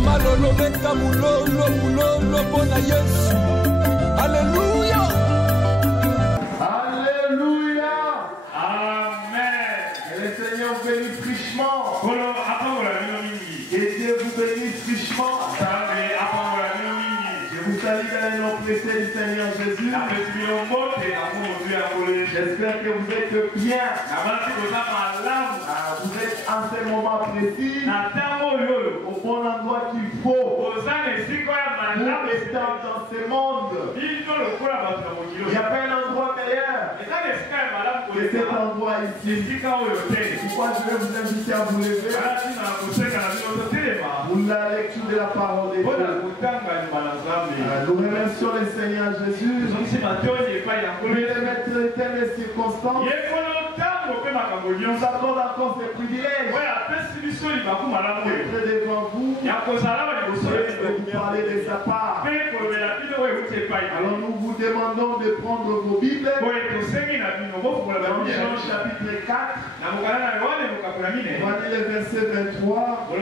Mama Lolo Beka Mulolo Mulolo Bona Yesu. Alléluia. Alléluia. Amen. Que le Seigneur vous bénisse richement. Que Dieu vous bénisse richement. Je vous salue dans le nom précieux du Seigneur Jésus. J'espère que vous êtes bien. Vous êtes en ce moment précis au bon endroit qu'il faut pour rester dans ce monde. Il n'y a pas un endroit meilleur que cet endroit ici. Pourquoi je vais vous inviter à vous lever pour la lecture de la parole de Dieu. Nous remercions le Seigneur Jésus. Pour les mettre de telles circonstances. Nous accorde encore ce privilège d'être devant vous et de vous parler de sa part. Alors nous vous demandons de prendre vos Bibles dans Jean chapitre 4. On va lire le verset 23 et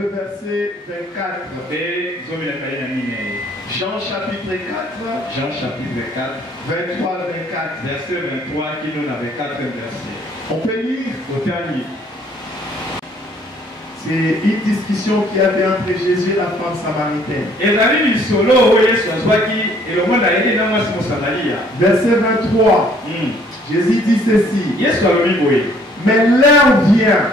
le verset 24. Jean chapitre 4, 23 à 24. Verset 23 qui nous avait 4 versets. On peut lire. C'est une discussion qui avait entre Jésus et la femme samaritaine. Verset 23. Jésus dit ceci. Mais l'heure vient.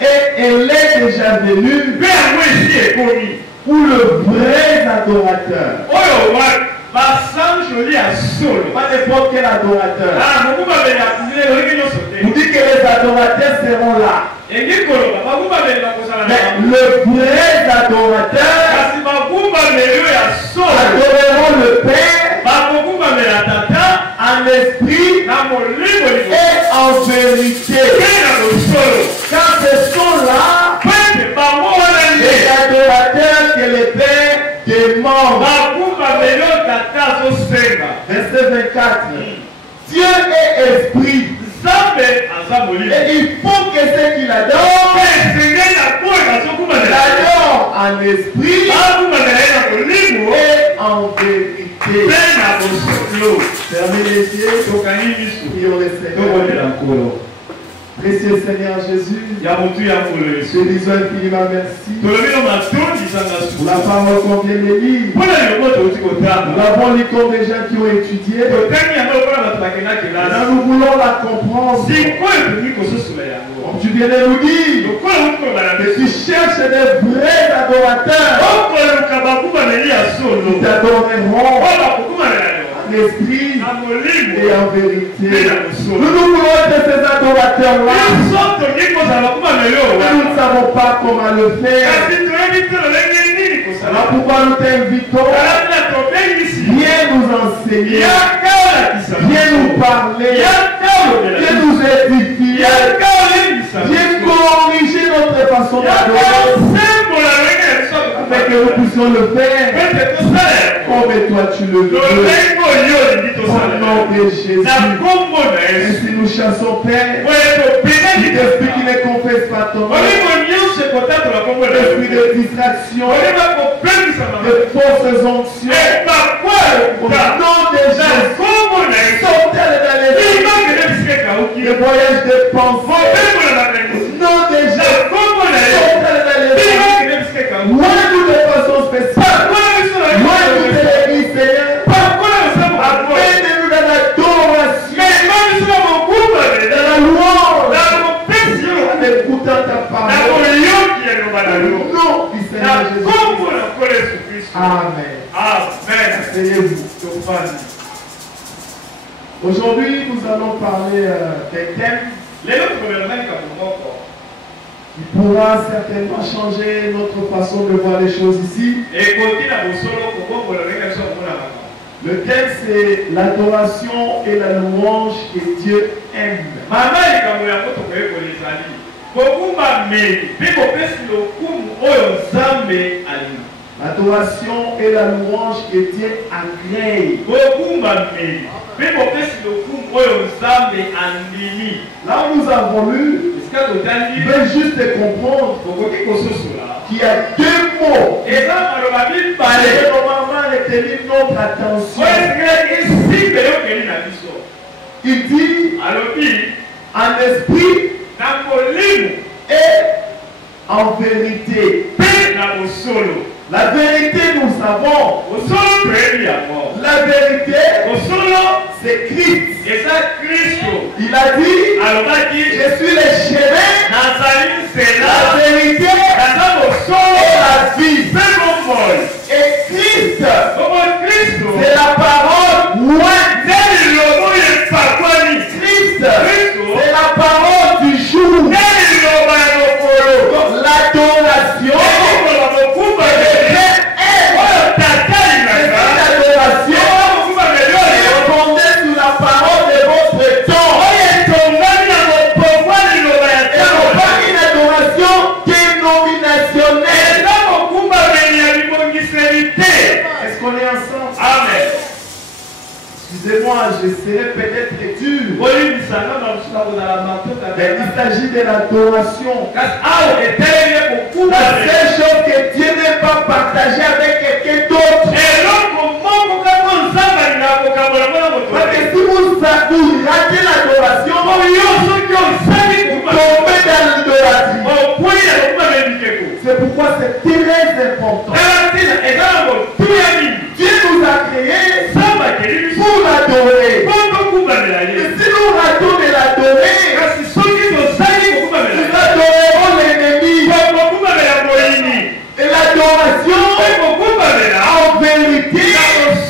Et elle est déjà venue où le vrai adorateur. Pas n'importe quel adorateur. Vous dites que les adorateurs seront là. Mais le vrai adorateur adoreront le Père en esprit et en vérité. Car ce sont là les adorateurs que le Père demande. Verset 24. Dieu est esprit. Et il faut que ceux qui l'adorent l'adorent en esprit et en vérité. Fermez les yeux. Prions le Seigneur. Précieux Seigneur Jésus, je dis infiniment merci pour la parole qu'on vient de lire. Nous l'avons lu comme des gens qui ont étudié. Nous voulons la comprendre. Comme tu viens de nous dire que tu cherches des vrais adorateurs qui t'adoreront en esprit et en vérité. Nous voulons être ces adorateurs-là. Nous ne savons pas comment le faire. Alors pourquoi nous t'invitons? Viens nous enseigner. Viens nous parler. Viens nous édifier. Viens corriger notre façon d'adorer. Afin que nous puissions le faire comme toi tu le veux. Au nom de Jésus. Ainsi nous chassons Père. L'esprit qui ne confesse pas ton nom. L'esprit de distraction. De fausses onctions. Au nom de Jésus. Sortez dans les esprits. Le voyage de pensée. Au nom de Jésus. Sortez dans les esprits. Loin-nous de façon spéciale. Loin-nous de l'église, Seigneur. Amène-nous dans l'adoration. Dans la louange. En écoutant ta parole. Au nom du Seigneur Jésus. Amen. Asseyez-vous. Aujourd'hui, nous allons parler d'un thème qui pourra certainement changer notre façon de voir les choses ici. Le thème, c'est l'adoration et la louange que Dieu aime. L'adoration et la louange que Dieu agrée. Là où nous avons lu, Je veux juste te comprendre qu'il y a deux mots qui normalement retenir notre attention. Il dit en esprit et en vérité. La vérité, nous savons. La vérité, c'est Christ. Il a dit, je suis le chemin, la vérité et la vie. Et Christ, c'est la parole. Christ, c'est la parole du jour. L'adoration. Excusez-moi, je serai peut-être dur. Mais il s'agit de l'adoration. La seule chose que Dieu n'est pas partagée avec quelqu'un d'autre. Parce que si vous ratez l'adoration, vous tombez dans l'idolâtrie. C'est pourquoi c'est très important. Dieu nous a créés pour l'adorer. Et si nous ratons de l'adorer, nous adorerons l'ennemi. Et l'adoration, en vérité,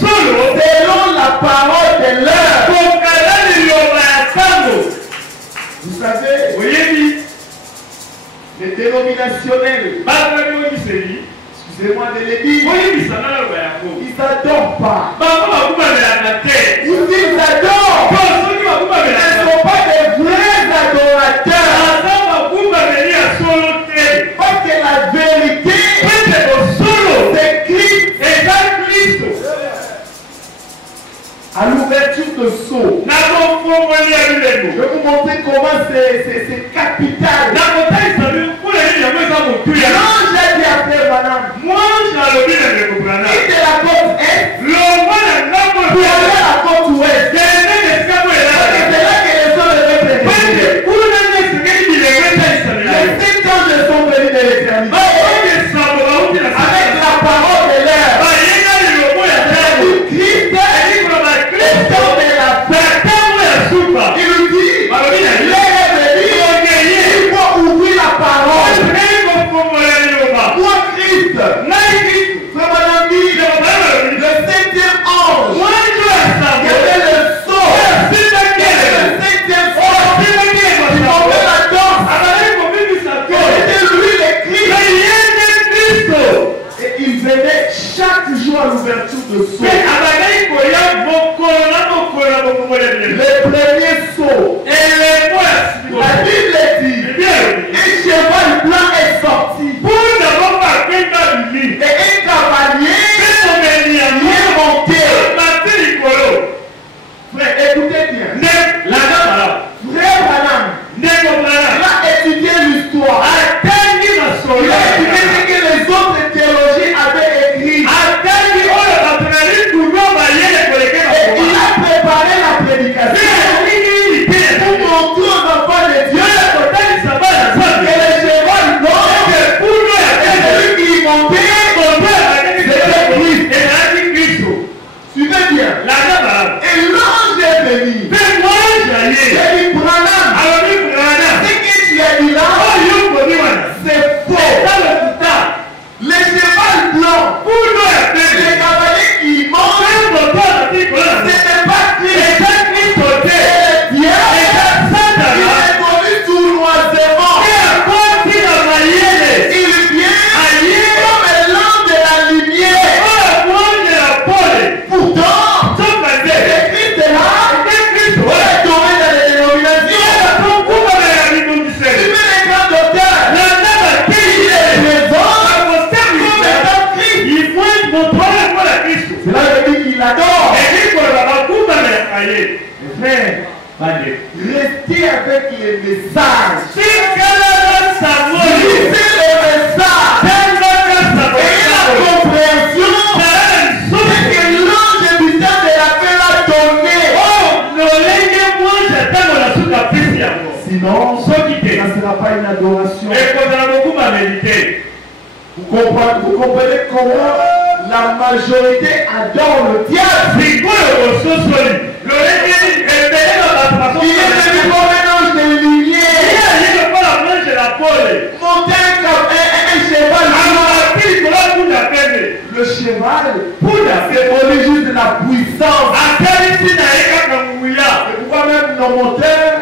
selon la parole de l'heure. Vous savez, les dénominationnels, excusez-moi de le dire, ils n'adorent pas. Ils adorent. Ils ne sont pas des vrais adorateurs. Parce que la vérité, c'est Christ. À l'ouverture de sceau, je vais vous montrer comment c'est capital. L'ange a dit à Frère Branham, il de la côte est, pour aller à la côte ouest. C'est là que les hommes devaient prédire. Les 7 anges sont venus de l'éternité. Avec la parole de l'air. Christ est dans la paix. Il nous dit, l'air est venu, il faut ouvrir la quelqu'un qui est message. Si quelqu'un s'avoue, Lisez le message. Et la compréhension, c'est que l'ange mystère de la paix l'a donné. Sinon, ça ne sera pas une adoration. Vous comprenez comment la majorité adore le diable. Il est devenu comme un ange de lumière. Monter un cheval. Le cheval, c'est juste de la puissance. Et pourquoi même nos moteurs,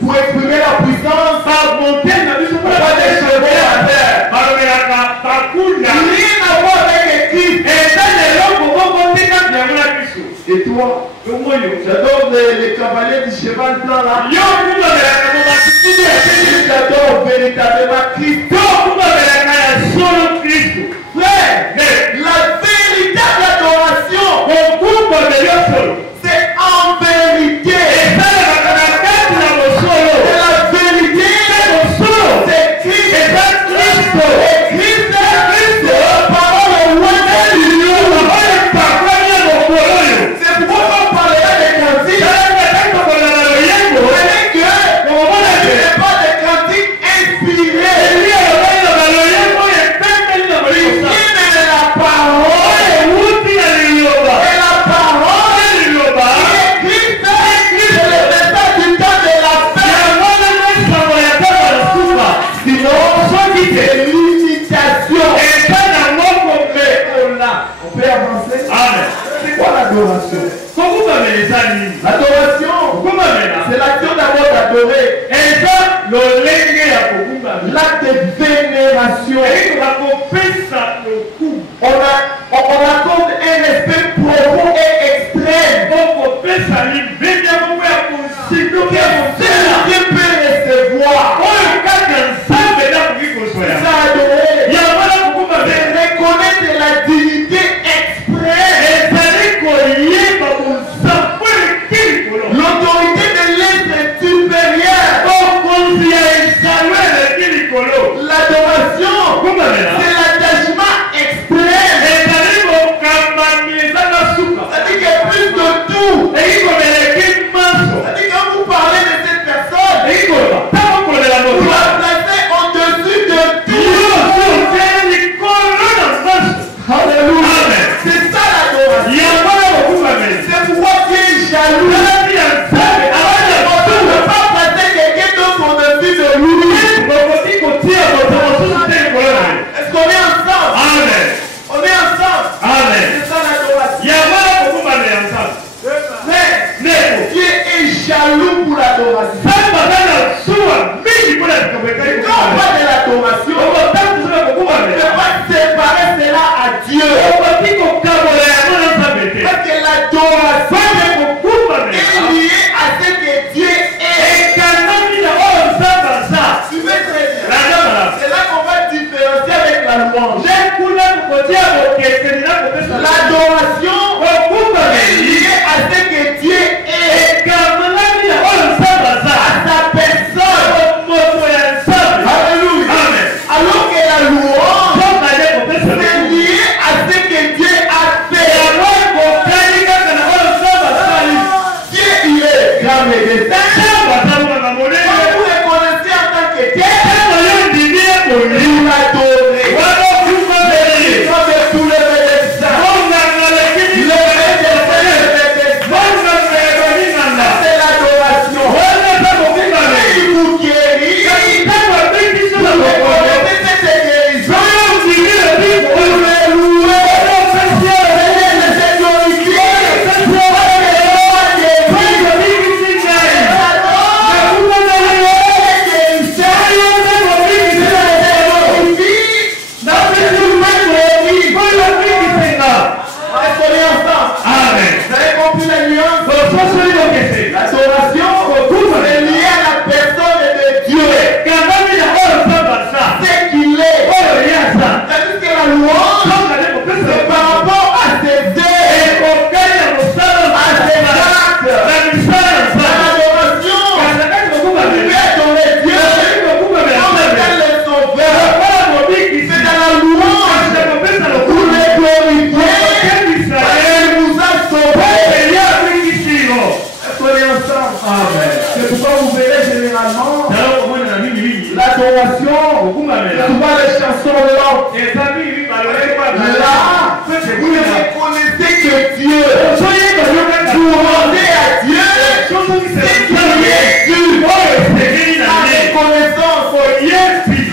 pour exprimer la puissance, pas des chevaux à terre. Rien à voir avec Christ. Et toi, j'adore les cavaliers du cheval blanc là. J'adore véritablement Christ. Frère, la véritable adoration, c'est en vérité. C'est la vérité, c'est Christ. Et Christ, la parole est loin de lui. C'est pourquoi on parlera des cantiques. Ce n'est pas des cantiques inspirés. L'adoration, c'est l'action d'abord d'adorer. L'acte de vénération. On accorde un respect profond et extrême. Dieu peut recevoir. C'est ça adorer. C'est reconnaître la dignité extrême. L'autorité de l'être supérieur. L'adoration, c'est l'attachement extrême. C'est-à-dire qu'il y a plus de tout. C'est-à-dire quand vous parlez de cette personne, vous la placez au-dessus de tout. Alléluia. C'est ça l'adoration. C'est pourquoi tu es jaloux. On ne peut pas placer quelqu'un d'autre au-dessus de lui. Est-ce qu'on est ensemble? Amen. On est ensemble. Amen. C'est ça l'adoration. Mais Dieu est jaloux pour l'adoration. Quand on parle de l'adoration, on ne peut pas séparer cela à Dieu. Parce que l'adoration est liée à ce que Dieu est. Tu veux très bien. C'est là qu'on va différencier avec la louange. L'adoration est liée à ce que Dieu est. À ce Amen. C'est pourquoi vous verrez généralement l'adoration, souvent les chansons de l'homme. Là, vous reconnaissez que Dieu, vous rendez à Dieu ce qui est dû. La reconnaissance,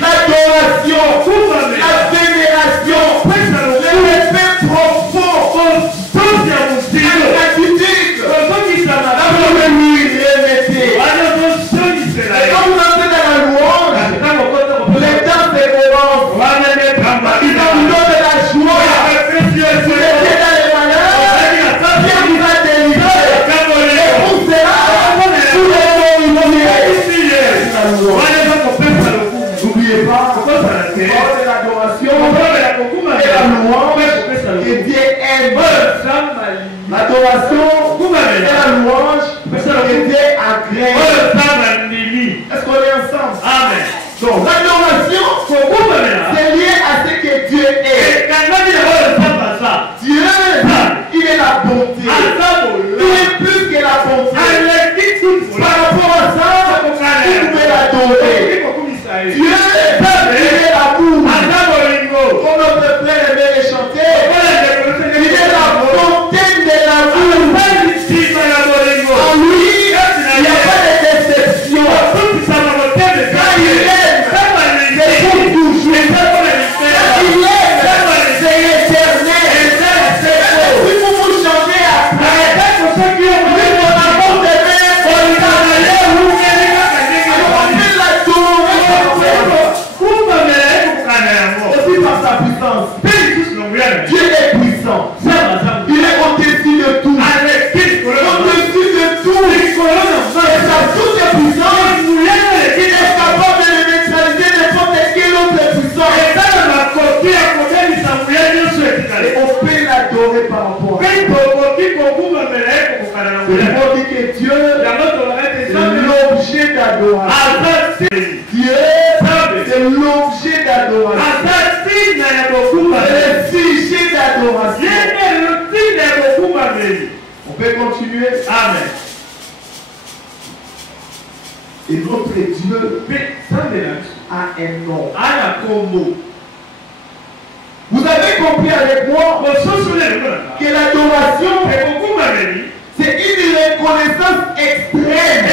l'adoration, la vénération, le respect profond, la gratitude, la lui remettez. Et quand vous entrez dans la louange, les temps se commencent. Ils vous donnent de la joie. Vous étiez dans les malheurs, Dieu vous a délivré. Et pour cela, tous les mots n'oubliez pas, lors de l'adoration et la louange, que Dieu aime. L'adoration et la louange, que Dieu agrée. Est-ce qu'on est ensemble? Amen. Donc, l'adoration, c'est lié à ce que Dieu est. Dieu, il est la bonté. Il est plus que la bonté. Par rapport à ça, vous pouvez l'adorer. Dieu, il est l'amour. Comme notre frère aimait les chanter, il est la bonté de l'amour. En lui, il n'y a pas de déception. Quand il aime, c'est pour toujours. Quand il aime, c'est éternel. Si vous vous chantez après, lui, mon amour de mère, on peut l'adorer. Aussi par sa puissance. Dieu est puissant. Il est au-dessus de tout. Au-dessus de tout. Et sa toute puissance, il est capable de neutraliser n'importe quelle autre puissance. Et on peut l'adorer par rapport à ça. C'est pour dire que Dieu est l'objet d'adoration. Dieu c'est l'objet d'adoration. Le sujet d'adoration. On peut continuer. Amen. Et notre Dieu a un nom. Vous avez compris avec moi que l'adoration, c'est une reconnaissance extrême.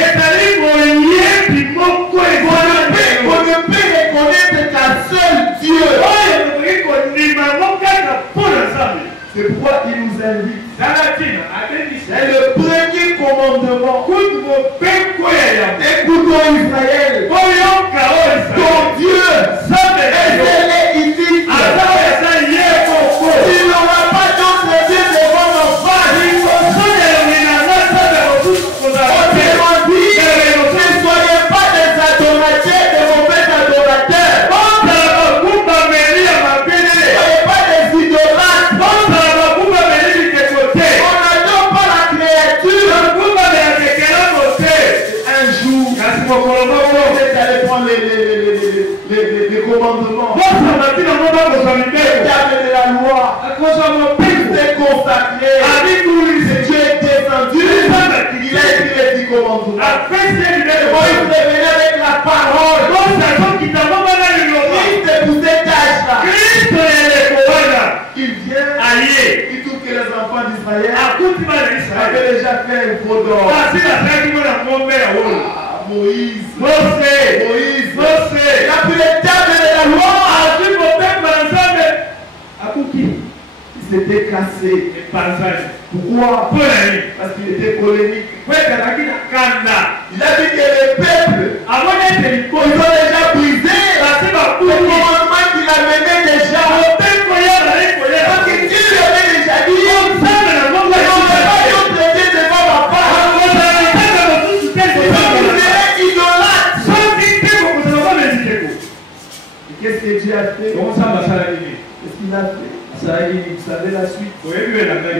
On ne peut reconnaître qu'un seul Dieu. C'est pourquoi il nous invite. C'est le premier commandement. Écoutons Israël. Ton Dieu est unique. Il n'aura pas d'autre Dieu devant nos face. Autrement dit, ne soyez pas des adorateurs, des mauvais adorateurs. Ne soyez pas des idolâtres. On n'adore pas la créature. Un jour, vous êtes allé prendre les commandements. Le terme de la loi. Il s'est consacré. Dieu est descendu. Il a écrit les 10 commandements. Moïse revenait avec la parole. Christ épousait tâche là. Il vient. Il trouve que les enfants d'Israël avaient déjà fait un faux d'or. Moïse. Il a pris les termes de la loi. Il s'était cassé. Pourquoi? Parce qu'il était polémique. Il a dit que les peuples, ils ont déjà brisé le commandement qu'il a mené déjà. Parce que Dieu lui avait déjà dit, on ne va pas traiter devant ma part. Vous serez idolâtres. Qu'est-ce que Dieu a fait? Qu'est-ce qu'il a fait? Vous savez la suite. Il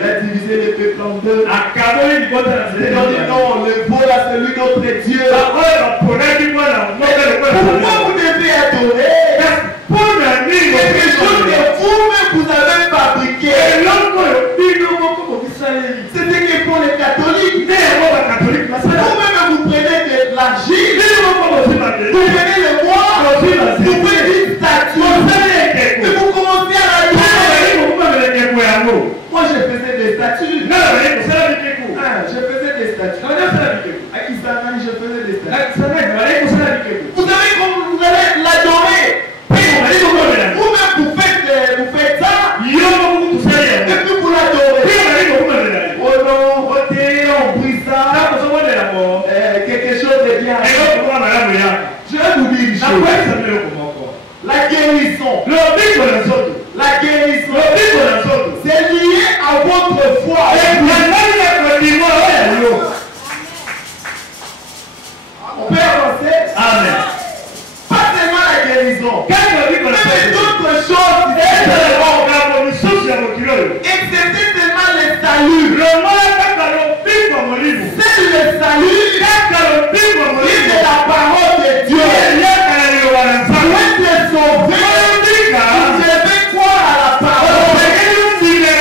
a divisé les peuples en deux. Il a dit non, le beau là, c'est lui notre Dieu. Pourquoi vous devez adorer quelque chose que vous-même vous avez fabriqué? C'était que pour les catholiques. Vous-même vous Vous venez le voir, vous faites une statue. Et vous commencez à la louer. Moi je faisais des statues. Je faisais des statues. À Kisangani, je faisais des statues. Vous savez comment vous allez l'adorer. Vous-même vous faites ça. Et puis vous l'adorez. Oh non, on prie ça. Quelque chose de bien. Je vais vous dire une chose. La guérison. La guérison. C'est lié à votre foi. On peut avancer. Amen. Pas seulement la guérison. Mais d'autres choses. Excepté seulement le salut. C'est le salut. C'est de la parole de Dieu. Pour être sauvé, vous devez croire à la parole. Mais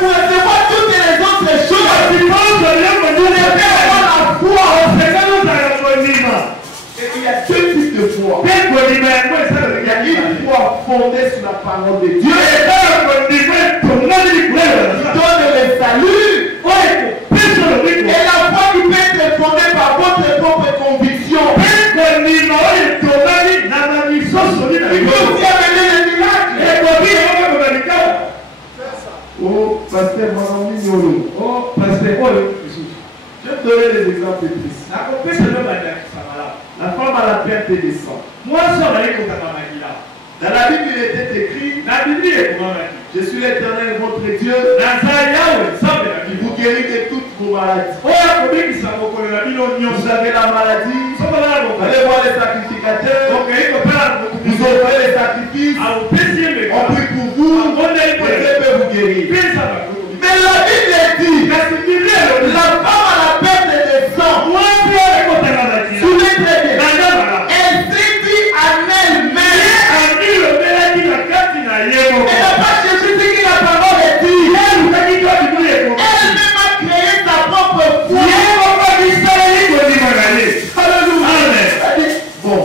pour recevoir toutes les autres choses, vous devez avoir la foi. Et il y a deux types de foi. Il y a une foi fondée sur la parole de Dieu. Qui donne le salut. Et la foi qui peut être fondée par votre propre conviction. Il peut aussi amener les miracles. Oh, pasteur, mon ami Yolo. Je vais te donner des exemples précis. La femme à la perte des sangs. Dans la Bible, il était écrit: je suis l'Éternel, votre Dieu, qui vous guérit de toutes vos maladies. Vous avez la maladie, allez voir les sacrificateurs, vous offrez les sacrifices, on prie pour vous, et Dieu peut vous guérir. Mais la Bible dit: la femme à la perte des sangs, soulevez très bien, elle s'est dit à elle-même. Elle n'a pas cherché ce que la parole dit. Elle-même a créé sa propre foi. Alléluia. Bon,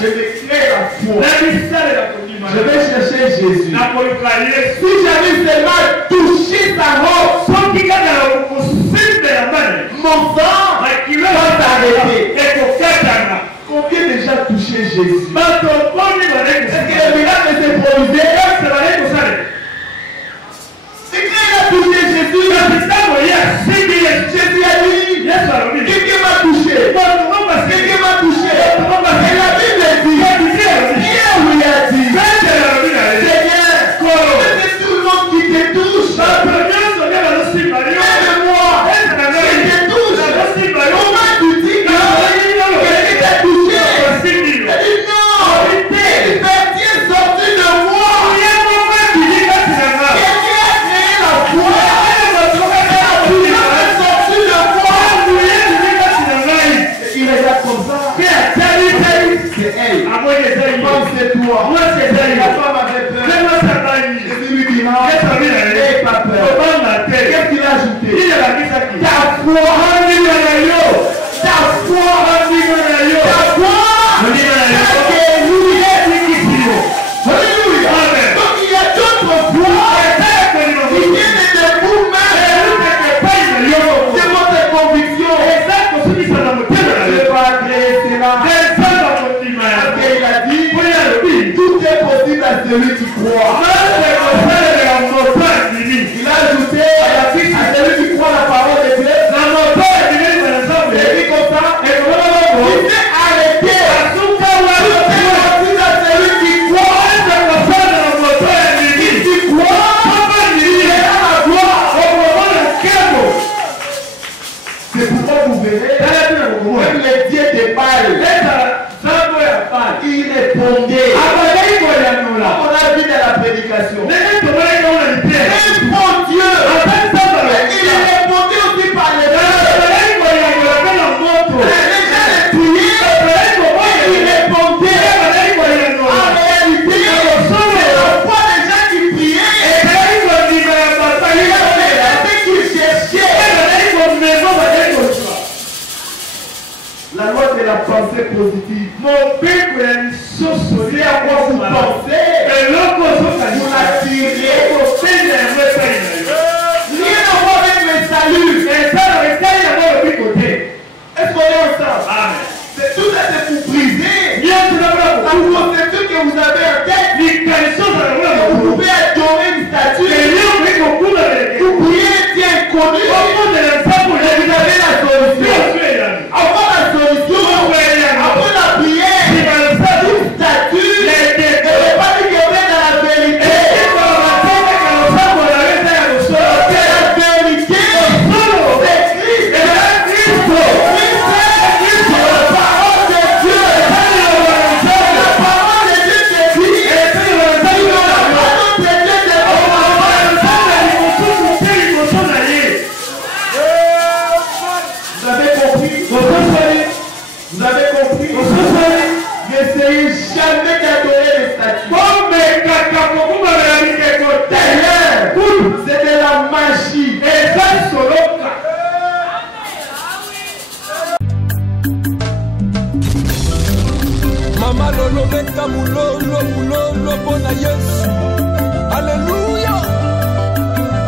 je vais créer la foi. Je vais chercher Jésus. Si j'avais seulement touché sa robe, mon sang va s'arrêter. Combien déjà touché Jésus? Est-ce que le miracle s'est produit? C'est qu'il a touché Jésus. Jésus a dit: quelqu'un m'a touché. Quelqu'un m'a touché. Et la Bible dit: Pierre lui a dit: Seigneur, c'est tout le monde qui te touche. Aide-moi. Je te touche. Comment tu dis que quelqu'un t'a touché? Elle dit: non. Il est sorti de moi. Quelqu'un a créé la foi. Il est sorti de moi. Il regarde comme ça. C'est elle. Comme c'est toi. La femme avait peur. Jésus lui dit: non. N'aie pas peur. Qu'est-ce qu'il a ajouté? Ta foi. Ta foi. Alléluia. Donc il y a d'autres fois qui viennent de vous-même, de votre conviction. Je ne vais pas créer cela. Parce qu'il a dit: tout est possible à celui qui croit. Il a ajouté: à celui qui croit la parole de Dieu. Il dit comme ça: il s'est arrêté. Tout est possible à celui qui croit. C'est pourquoi vous verrez, même les dieux de Baal, il répondait. On a vu dans la prédication. La loi de la pensée positive. C'est à quoi vous pensez. Vous l'attirez. Rien à voir avec le salut. Est-ce qu'on est ensemble? C'est tout ça, c'est pour briser la conception que vous avez en tête. Vous pouvez adorer une statue. Vous priez un Dieu inconnu. Vous avez la solution. Avant la solution, après la prière, une statue, elle n'est pas dit qu'elle est dans la vérité. Vous avez compris? N'essayez jamais d'adorer les statues. C'est de la magie. Mama lolo beka mulolo mulolo bona Yesu.